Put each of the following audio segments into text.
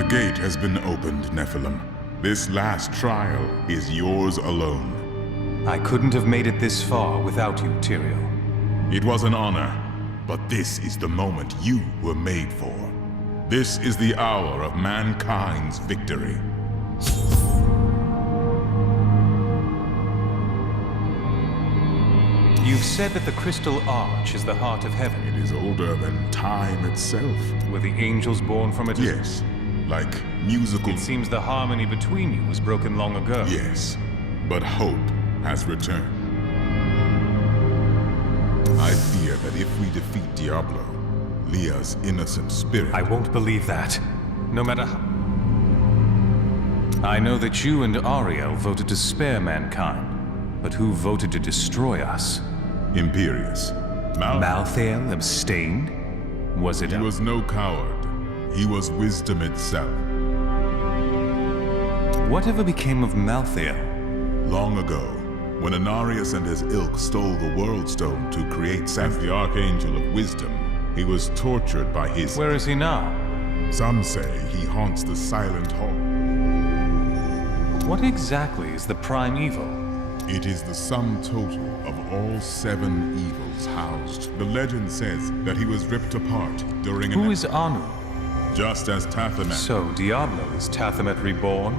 The gate has been opened, Nephilim. This last trial is yours alone. I couldn't have made it this far without you, Tyrael. It was an honor, but this is the moment you were made for. This is the hour of mankind's victory. You've said that the Crystal Arch is the heart of heaven. It is older than time itself. Were the angels born from it? Yes, like musical... It seems the harmony between you was broken long ago. Yes, but hope has returned. I fear that if we defeat Diablo, Leah's innocent spirit... I won't believe that, no matter how... I know that you and Ariel voted to spare mankind, but who voted to destroy us? Imperious. Malthael abstained? Was it... He was no coward. He was wisdom itself. Whatever became of Malthael? Long ago, when Anarius and his ilk stole the World Stone to create Seth, the Archangel of Wisdom, he was tortured by his... Where is he now? Some say he haunts the Silent Hall. What exactly is the prime evil? It is the sum total of all 7 evils housed. The legend says that he was ripped apart during Who is Anu? Just as Tathamet. So Diablo is Tathamet reborn?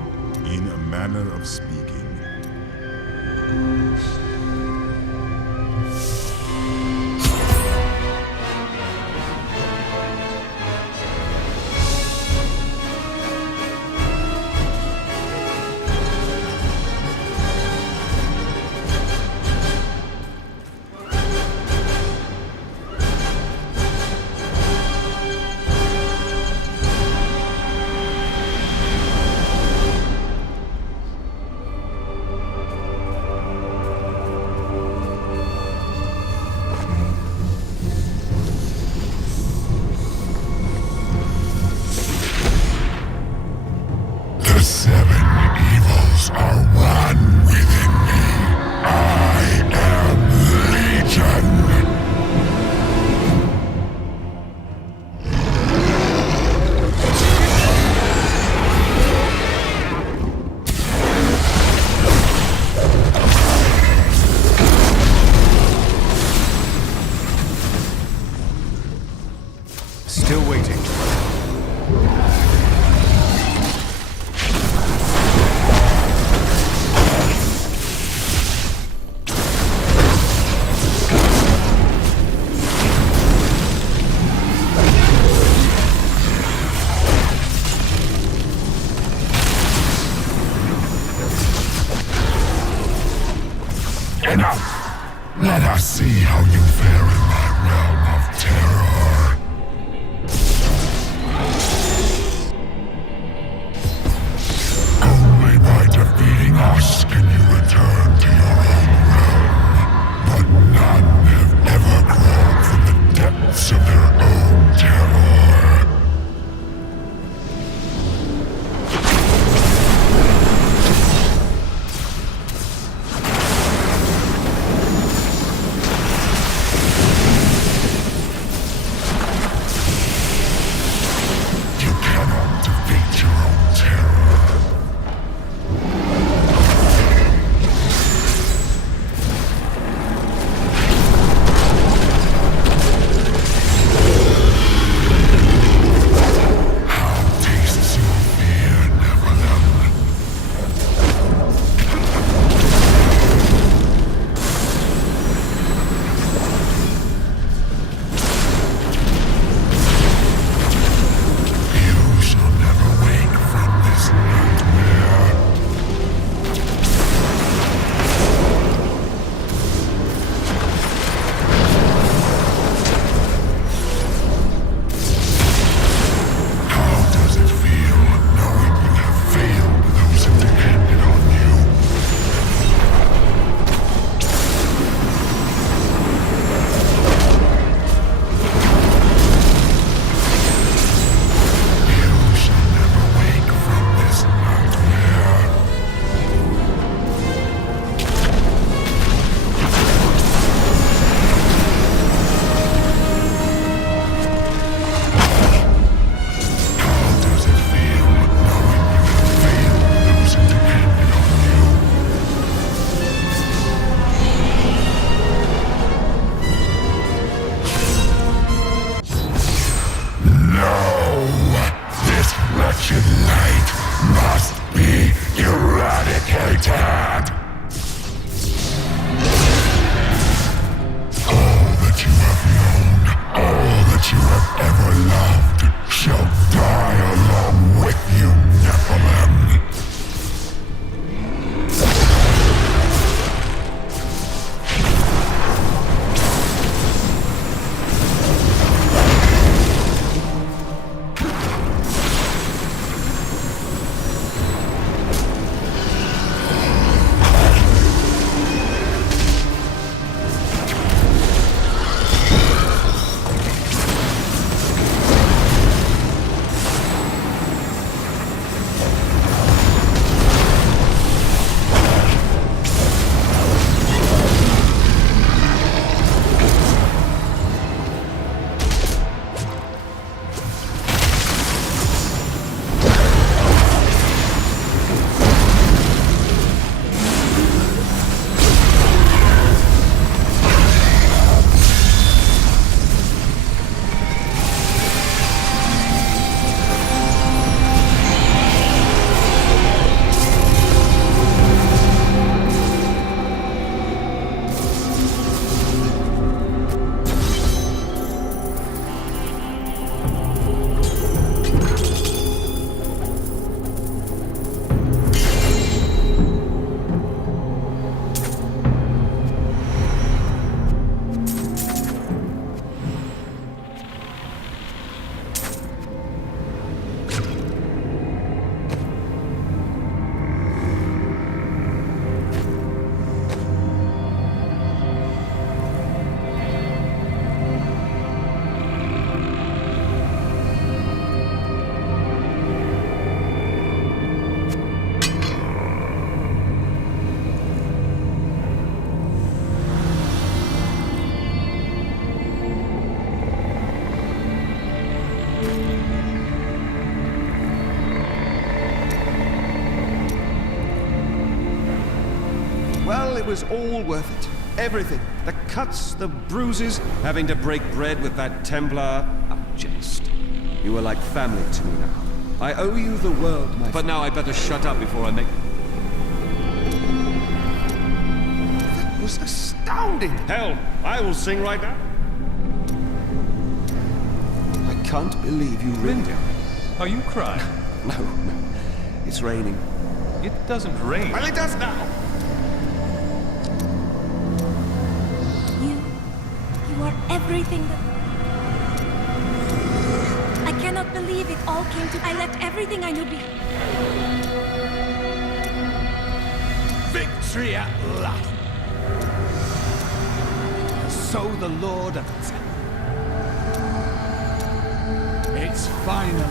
In a manner of speaking. Still waiting. Enough! Let us see how you fare in my realm of terror. Only by defeating us can you return to your own realm. But none have ever crawled from the depths of their own terror. was all worth it. Everything. The cuts, the bruises, having to break bread with that Templar. Just. You are like family to me now. I owe you the world, my But now I better shut up before I make... That was astounding! Hell, I will sing right now. I can't believe you really... Linda, are you crying? No. It's raining. It doesn't rain. Well, it does now! You are everything that... I cannot believe it all came to... I left everything I knew behind. Victory at last! So the Lord of... It's final.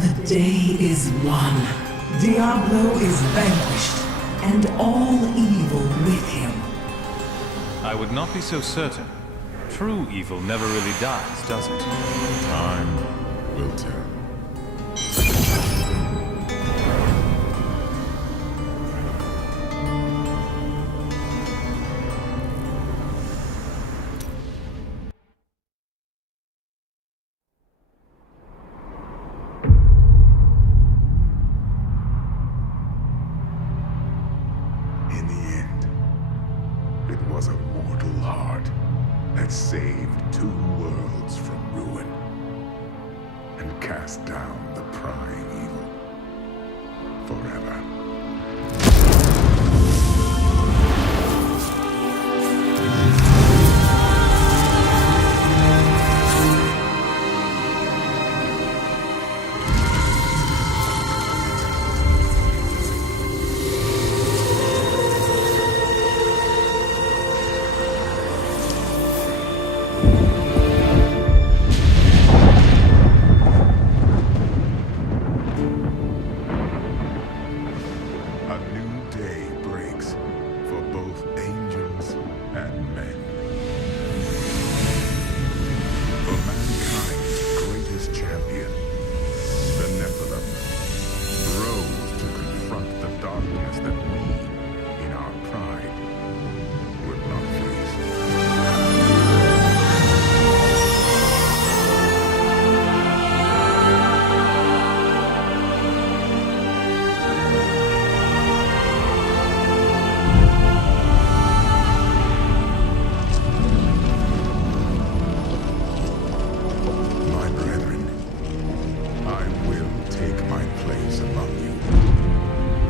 The day is won. Diablo is vanquished, and all evil with him. I would not be so certain. True evil never really dies, does it? Time will tell. In the end, it was a mortal heart that saved two worlds from ruin and cast down the prime evil forever. A new day breaks for both angels and men. For mankind's greatest champion, the Nephilim, rose to confront the darkness that we, in our pride, would not face. My brethren, I will take my place among you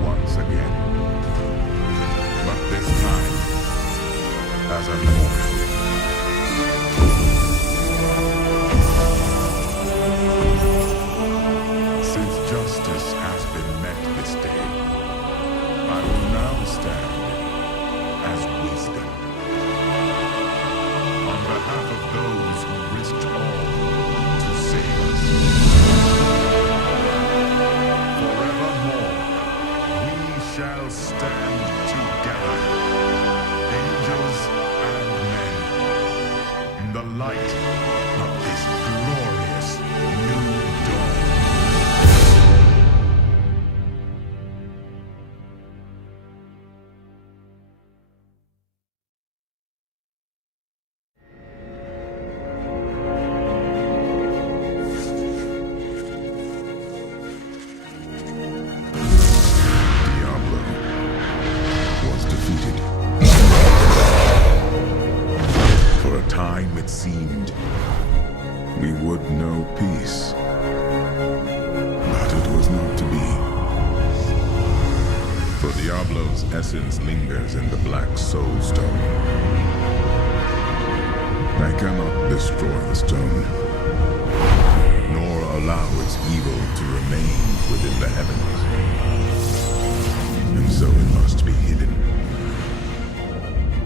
once again. But this time, as a mortal. Since justice has been met this day, I will now stand as wisdom. On behalf of those who risked all to save us. Forevermore, we shall stand together, angels and men, in the light of this glorious new dawn. Diablo was defeated. For a time it seemed we would know peace. But it was not to be. Diablo's essence lingers in the Black Soul Stone. I cannot destroy the stone, nor allow its evil to remain within the heavens. And so it must be hidden,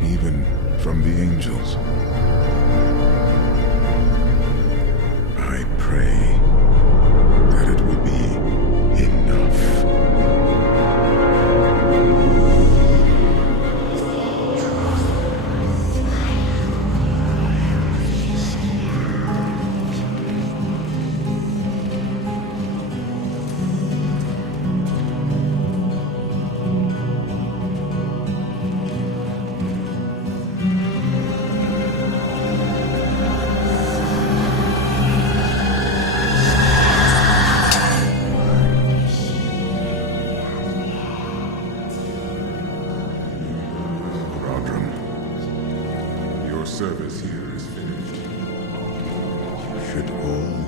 even from the angels. I pray that it will be enough. Your service here is finished. You should all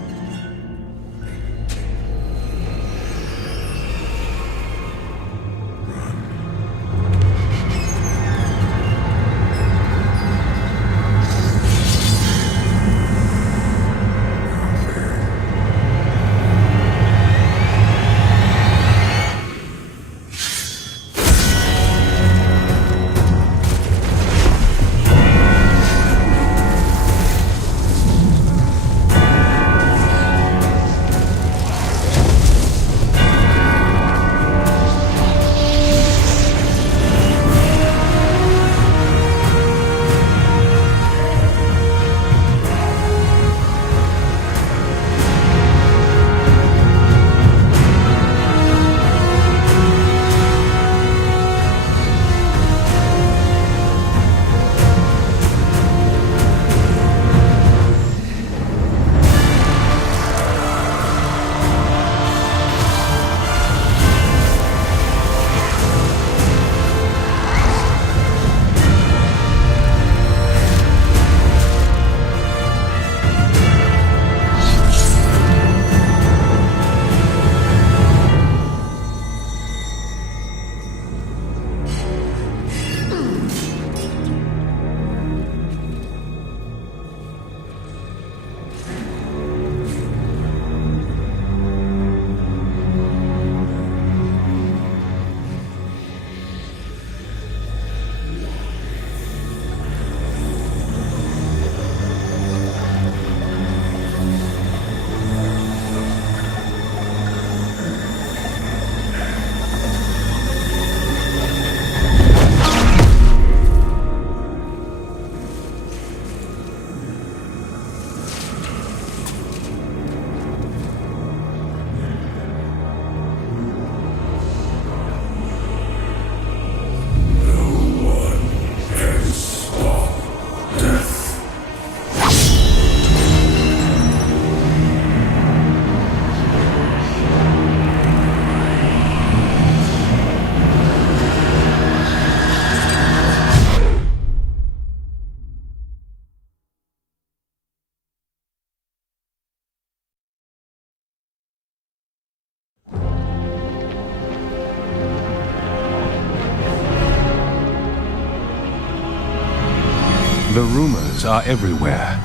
The rumors are everywhere.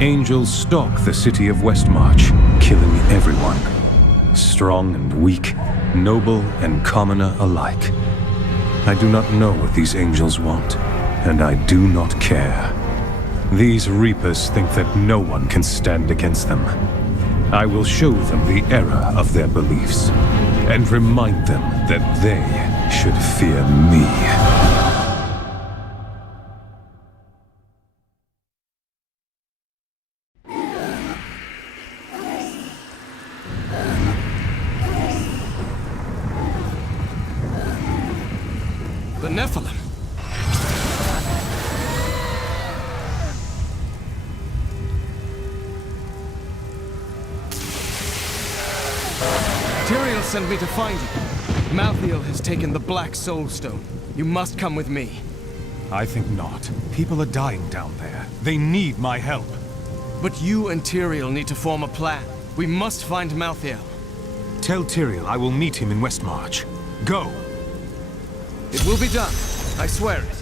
Angels stalk the city of Westmarch, killing everyone. Strong and weak, noble and commoner alike. I do not know what these angels want, and I do not care. These Reapers think that no one can stand against them. I will show them the error of their beliefs, and remind them that they should fear me. The Nephilim. Tyrael sent me to find you. Malthael has taken the Black Soul Stone. You must come with me. I think not. People are dying down there. They need my help. But you and Tyrael need to form a plan. We must find Malthael. Tell Tyrael I will meet him in Westmarch. Go! It will be done. I swear it.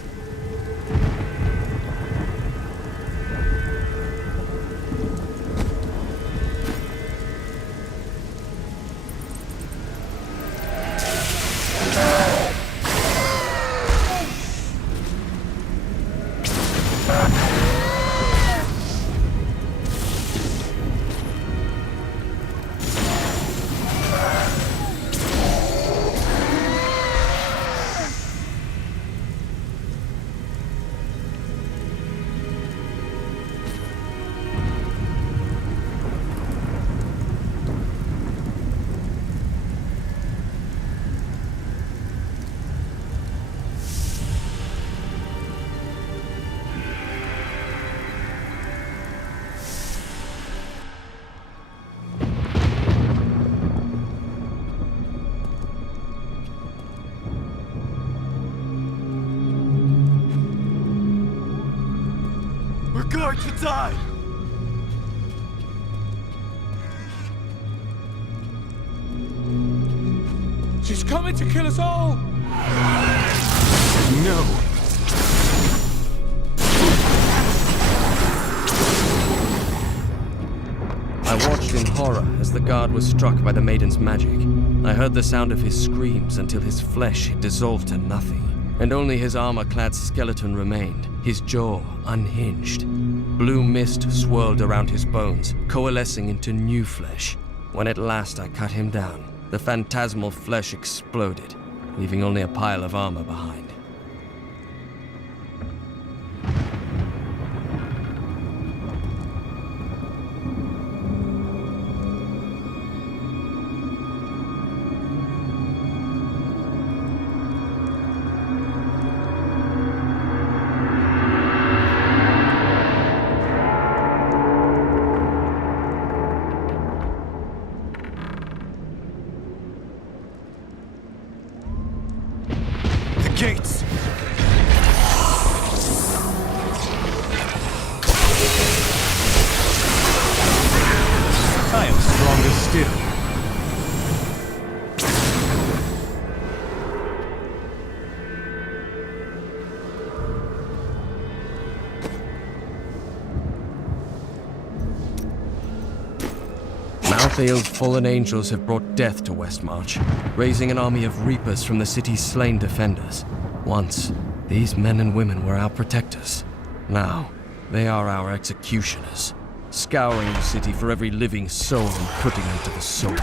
We're going to die! She's coming to kill us all! No! I watched in horror as the guard was struck by the maiden's magic. I heard the sound of his screams until his flesh had dissolved to nothing, and only his armor-clad skeleton remained, his jaw unhinged. Blue mist swirled around his bones, coalescing into new flesh. When at last I cut him down, the phantasmal flesh exploded, leaving only a pile of armor behind. Gates! I am stronger still. Malthael's fallen angels have brought death to Westmarch, raising an army of reapers from the city's slain defenders. Once, these men and women were our protectors. Now, they are our executioners, scouring the city for every living soul and putting them to the sword.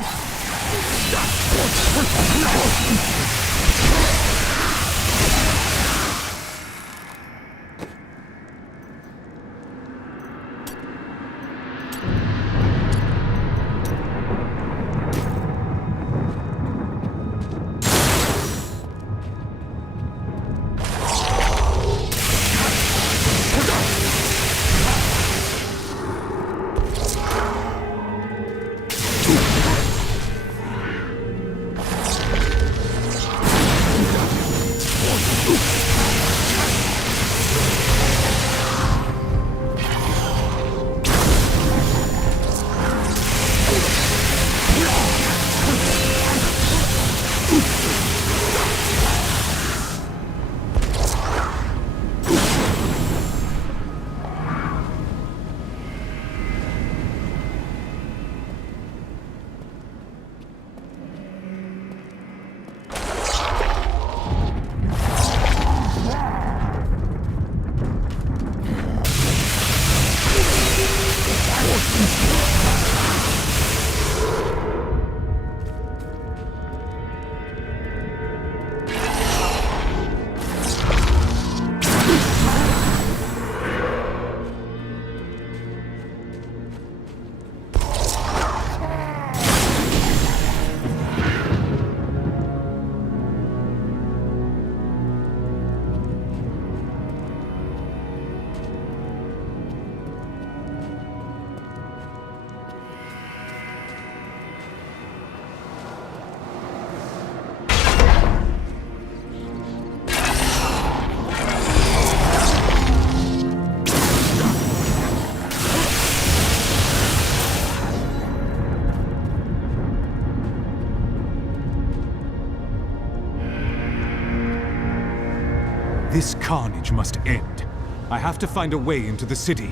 This carnage must end. I have to find a way into the city.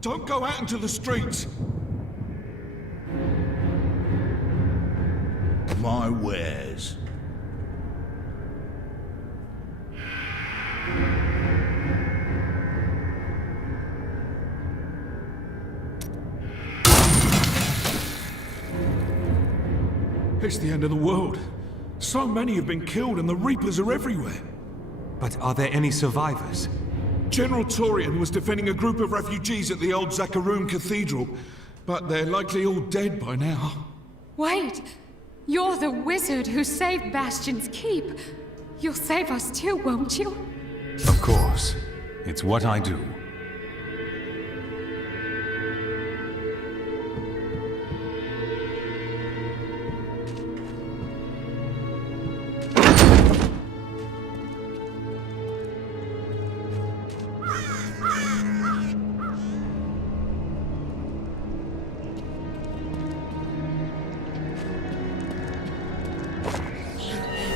Don't go out into the streets! My wares. It's the end of the world. So many have been killed and the Reapers are everywhere. But are there any survivors? General Torian was defending a group of refugees at the old Zakharoon Cathedral, but they're likely all dead by now. Wait! You're the wizard who saved Bastion's Keep. You'll save us too, won't you? Of course. It's what I do.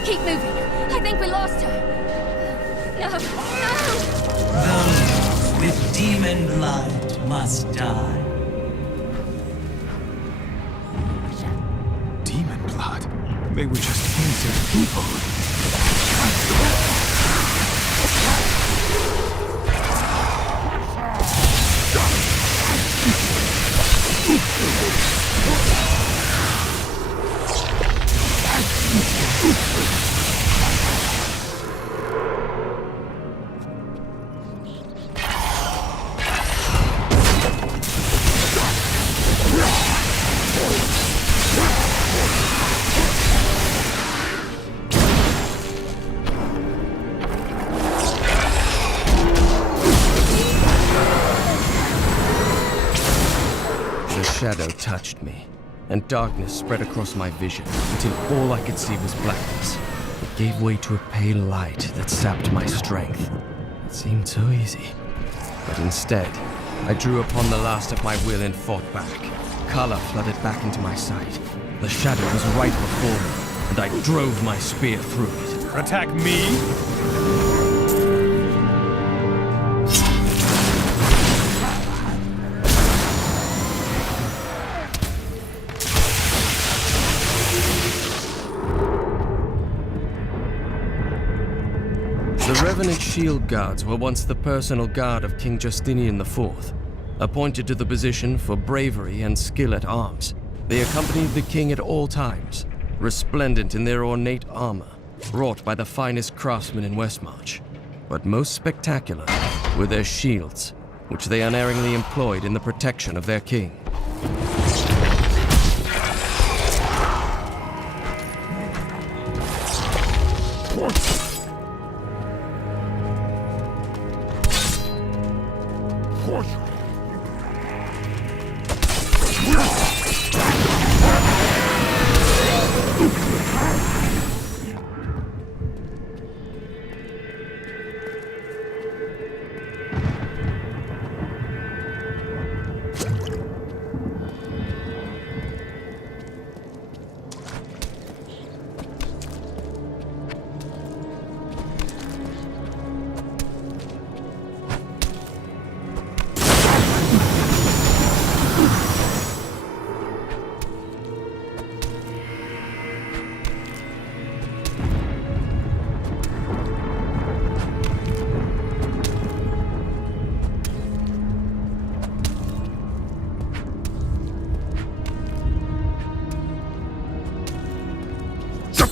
Keep moving. I think we lost her. No, no! Those with demon blood must die. Demon blood? They were just innocent people. The shadow touched me, and darkness spread across my vision until all I could see was blackness. It gave way to a pale light that sapped my strength. It seemed so easy. But instead, I drew upon the last of my will and fought back. Color flooded back into my sight. The shadow was right before me, and I drove my spear through it. Attack me? The Revenant Shield Guards were once the personal guard of King Justinian IV. Appointed to the position for bravery and skill at arms, they accompanied the king at all times, resplendent in their ornate armor, wrought by the finest craftsmen in Westmarch. But most spectacular were their shields, which they unerringly employed in the protection of their king.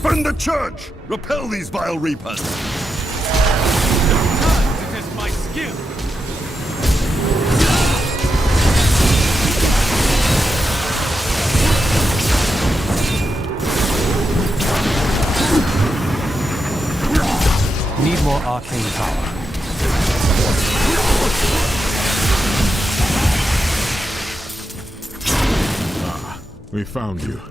Defend the church! Repel these vile reapers! Time to test my skill! Need more arcane power. We found you.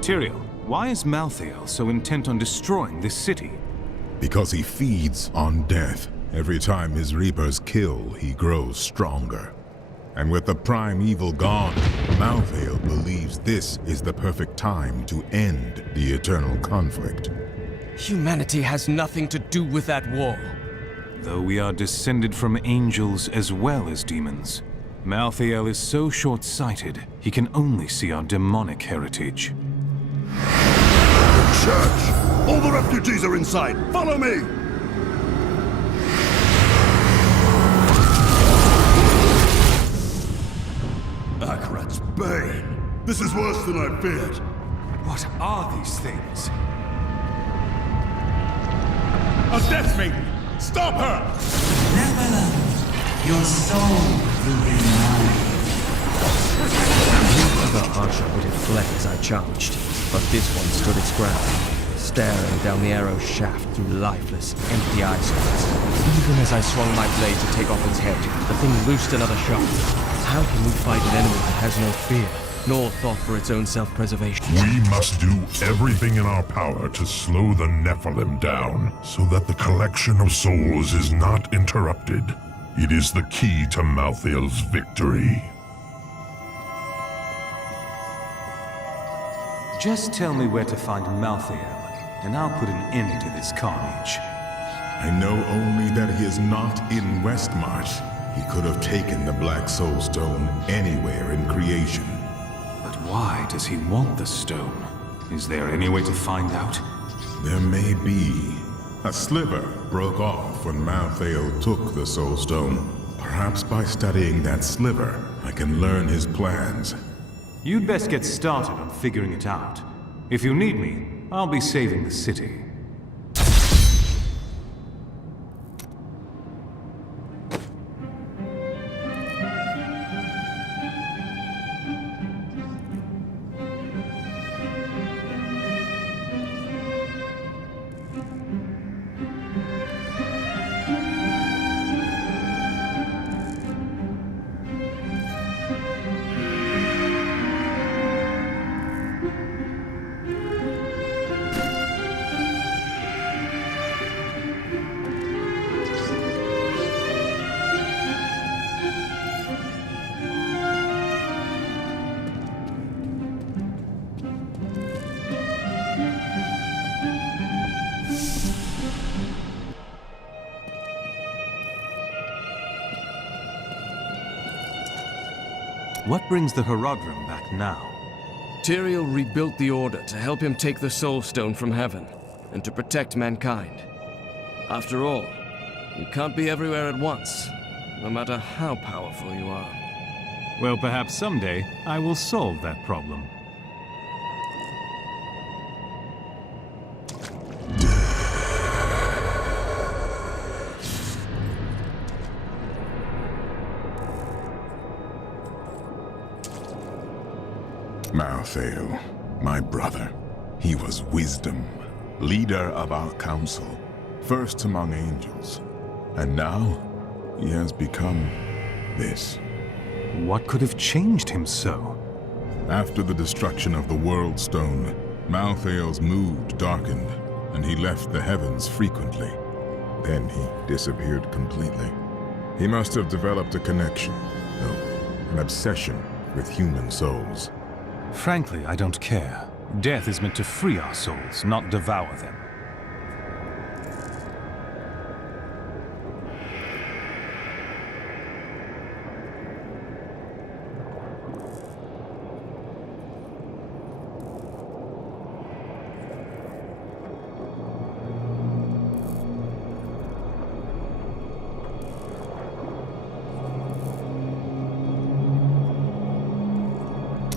Tyrael, why is Malthael so intent on destroying this city? Because he feeds on death. Every time his reapers kill, he grows stronger. And with the prime evil gone, Malthael believes this is the perfect time to end the eternal conflict. Humanity has nothing to do with that war. Though we are descended from angels as well as demons, Malthael is so short-sighted, he can only see our demonic heritage. The church! All the refugees are inside! Follow me! Akarat's bane! This is worse than I feared! What are these things? A death maiden! Stop her! Nephilim, your soul will be mine. The archer would have fled as I charged, but this one stood its ground, staring down the arrow shaft through lifeless, empty eye sockets. Even as I swung my blade to take off its head, the thing loosed another shot. How can we fight an enemy that has no fear, nor thought for its own self-preservation? We must do everything in our power to slow the Nephilim down, so that the collection of souls is not interrupted. It is the key to Malthael's victory. Just tell me where to find Malthael, and I'll put an end to this carnage. I know only that he is not in Westmarch. He could have taken the Black Soul Stone anywhere in creation. But why does he want the stone? Is there any way to find out? There may be. A sliver broke off when Malthael took the Soul Stone. Perhaps by studying that sliver, I can learn his plans. You'd best get started on figuring it out. If you need me, I'll be saving the city. What brings the Horadrim back now? Tyrael rebuilt the Order to help him take the Soul Stone from heaven, and to protect mankind. After all, you can't be everywhere at once, no matter how powerful you are. Well, perhaps someday I will solve that problem. Malthael, my brother. He was wisdom, leader of our council, first among angels. And now, he has become this. What could have changed him so? After the destruction of the World Stone, Malthael's mood darkened, and he left the heavens frequently. Then he disappeared completely. He must have developed a connection, no, an obsession with human souls. Frankly, I don't care. Death is meant to free our souls, not devour them.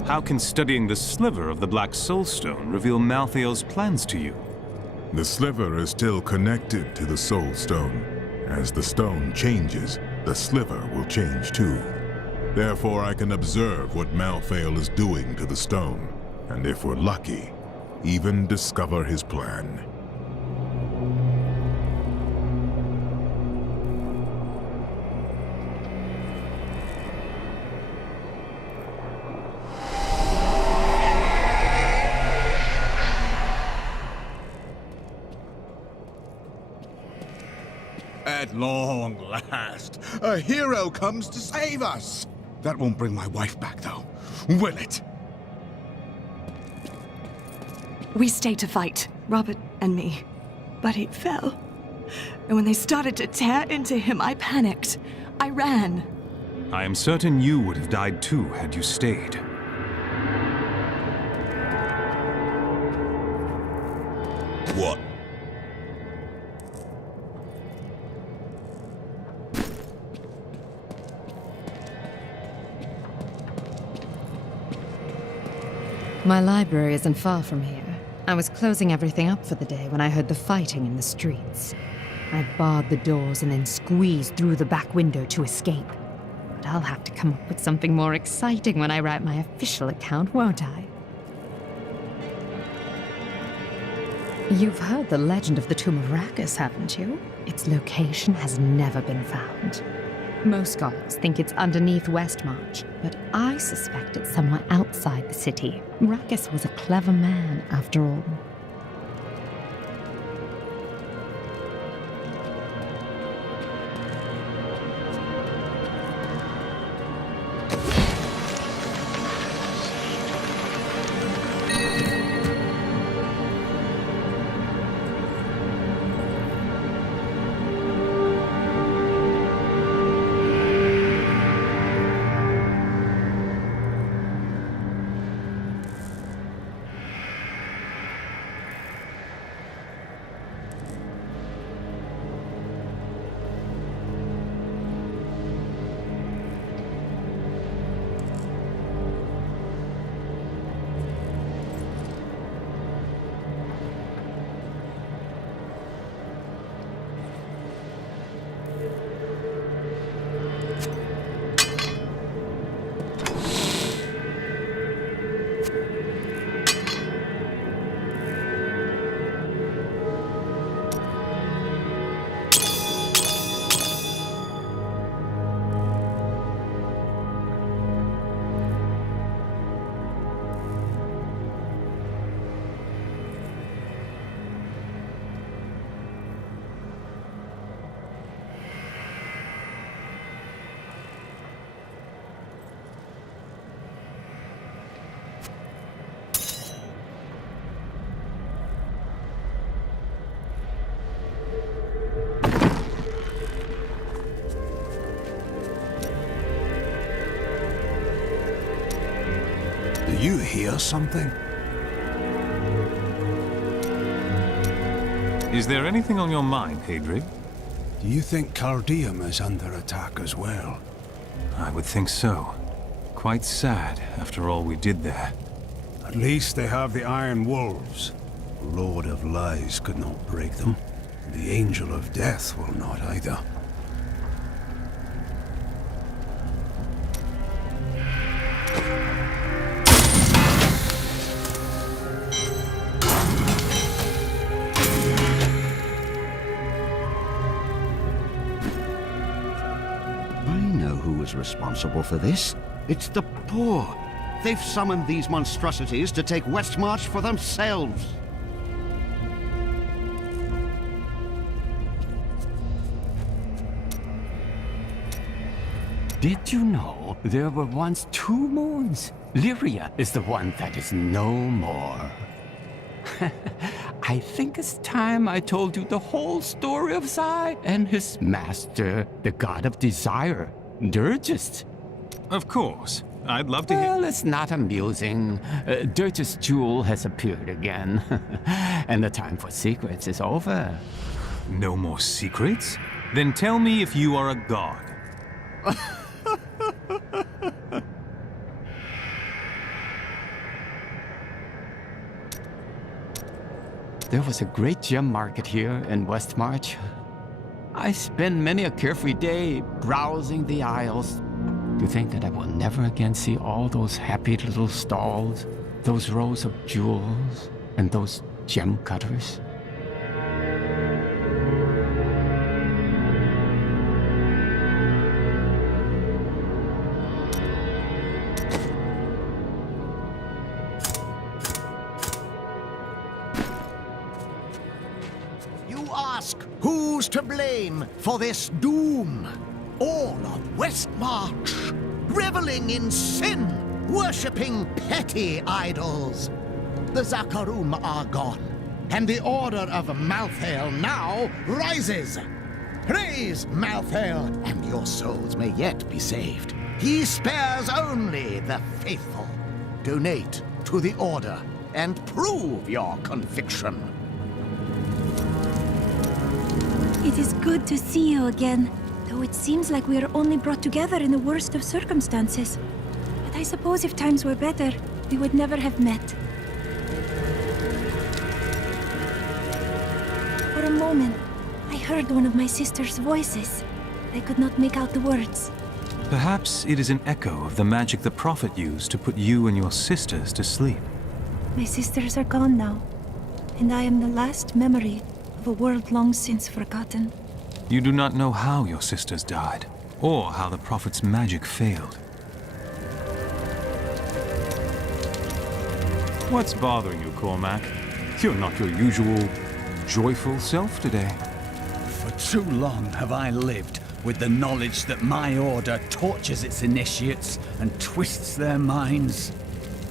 How can studying the sliver of the Black Soulstone reveal Malthael's plans to you? The sliver is still connected to the Soul Stone. As the stone changes, the sliver will change too. Therefore, I can observe what Malthael is doing to the stone, and if we're lucky, even discover his plan. At long last, a hero comes to save us. That won't bring my wife back, though, will it? We stayed to fight, Robert and me. But he fell. And when they started to tear into him, I panicked. I ran. I am certain you would have died too had you stayed. What? My library isn't far from here. I was closing everything up for the day when I heard the fighting in the streets. I barred the doors and then squeezed through the back window to escape. But I'll have to come up with something more exciting when I write my official account, won't I? You've heard the legend of the Tomb of Rackus, haven't you? Its location has never been found. Most scholars think it's underneath Westmarch, but I suspect it's somewhere outside the city. Rackus was a clever man, after all. Do you hear something? Is there anything on your mind, Hadrig? Do you think Cardium is under attack as well? I would think so. Quite sad, after all we did there. At least they have the Iron Wolves. Lord of Lies could not break them. The Angel of Death will not either. Responsible for this. It's the poor. They've summoned these monstrosities to take Westmarch for themselves. Did you know there were once 2 moons? Lyria is the one that is no more. I think it's time I told you the whole story of Zai and his master, the god of desire, Dirgist. Of course. I'd love to hear... Well, it's not amusing. Dirgist's jewel has appeared again. And the time for secrets is over. No more secrets? Then tell me if you are a god. there was a great gem market here in Westmarch. I spend many a carefree day browsing the aisles. To think that I will never again see all those happy little stalls, those rows of jewels, and those gem cutters. You ask, who's to blame for this doom? All of Westmarch, reveling in sin, worshipping petty idols. The Zakarum are gone, and the Order of Malthael now rises. Praise Malthael, and your souls may yet be saved. He spares only the faithful. Donate to the Order and prove your conviction. It is good to see you again, though it seems like we are only brought together in the worst of circumstances. But I suppose if times were better, we would never have met. For a moment, I heard one of my sister's voices. I could not make out the words. Perhaps it is an echo of the magic the Prophet used to put you and your sisters to sleep. My sisters are gone now, and I am the last memory of a world long since forgotten. You do not know how your sisters died, or how the Prophet's magic failed. What's bothering you, Cormac? You're not your usual joyful self today. For too long have I lived with the knowledge that my order tortures its initiates and twists their minds.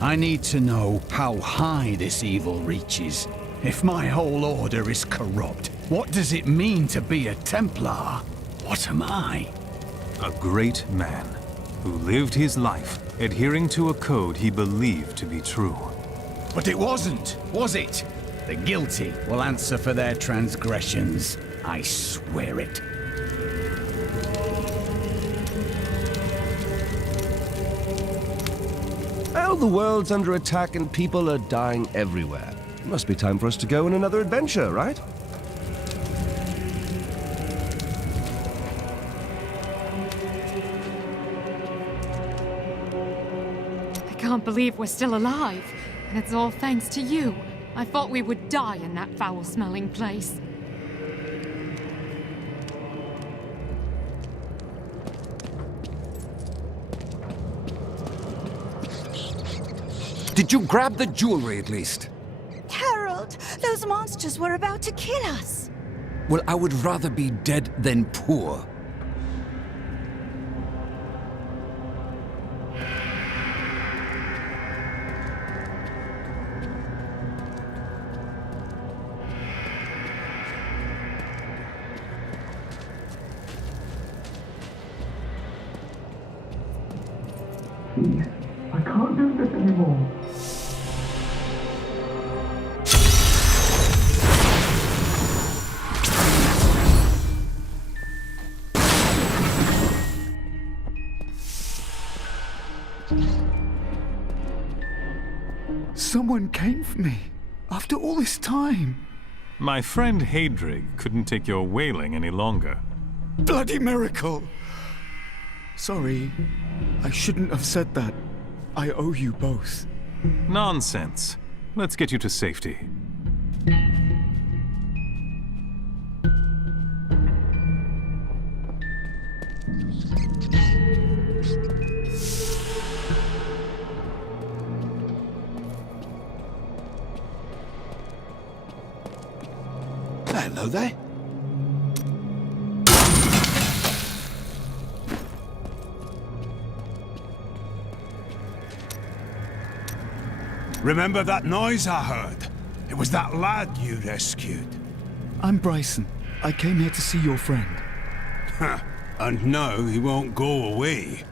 I need to know how high this evil reaches. If my whole order is corrupt, what does it mean to be a Templar? What am I? A great man who lived his life adhering to a code he believed to be true. But it wasn't, was it? The guilty will answer for their transgressions. I swear it. Well, the world's under attack and people are dying everywhere. It must be time for us to go on another adventure, right? I can't believe we're still alive. And it's all thanks to you. I thought we would die in that foul-smelling place. Did you grab the jewelry at least? Harold, those monsters were about to kill us. Well, I would rather be dead than poor. I can't do this anymore. Someone came for me. After all this time. My friend Hadrig couldn't take your wailing any longer. Bloody miracle! Sorry, I shouldn't have said that. I owe you both. Nonsense. Let's get you to safety. Hello there. Remember that noise I heard? It was that lad you rescued. I'm Bryson. I came here to see your friend. And now he won't go away.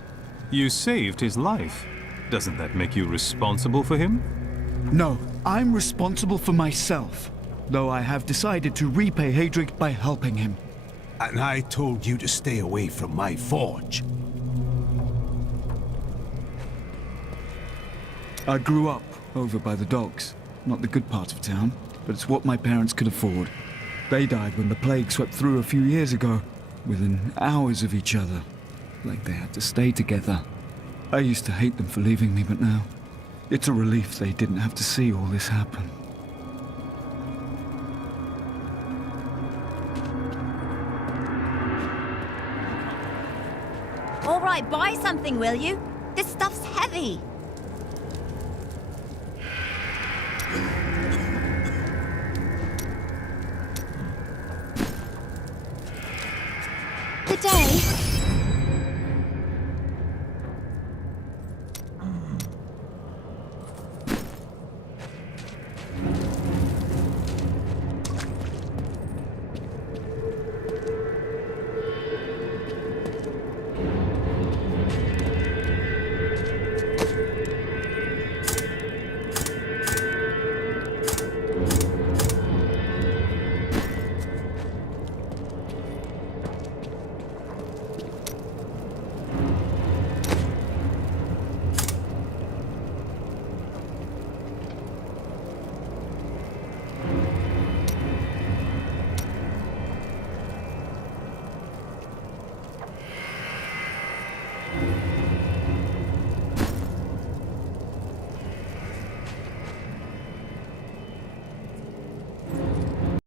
You saved his life. Doesn't that make you responsible for him? No, I'm responsible for myself. Though I have decided to repay Hadrig by helping him. And I told you to stay away from my forge. I grew up over by the docks, not the good part of town. but it's what my parents could afford. They died when the plague swept through a few years ago, within hours of each other, like they had to stay together. I used to hate them for leaving me, but now, it's a relief they didn't have to see all this happen. All right, buy something, will you? This stuff's heavy. Good day.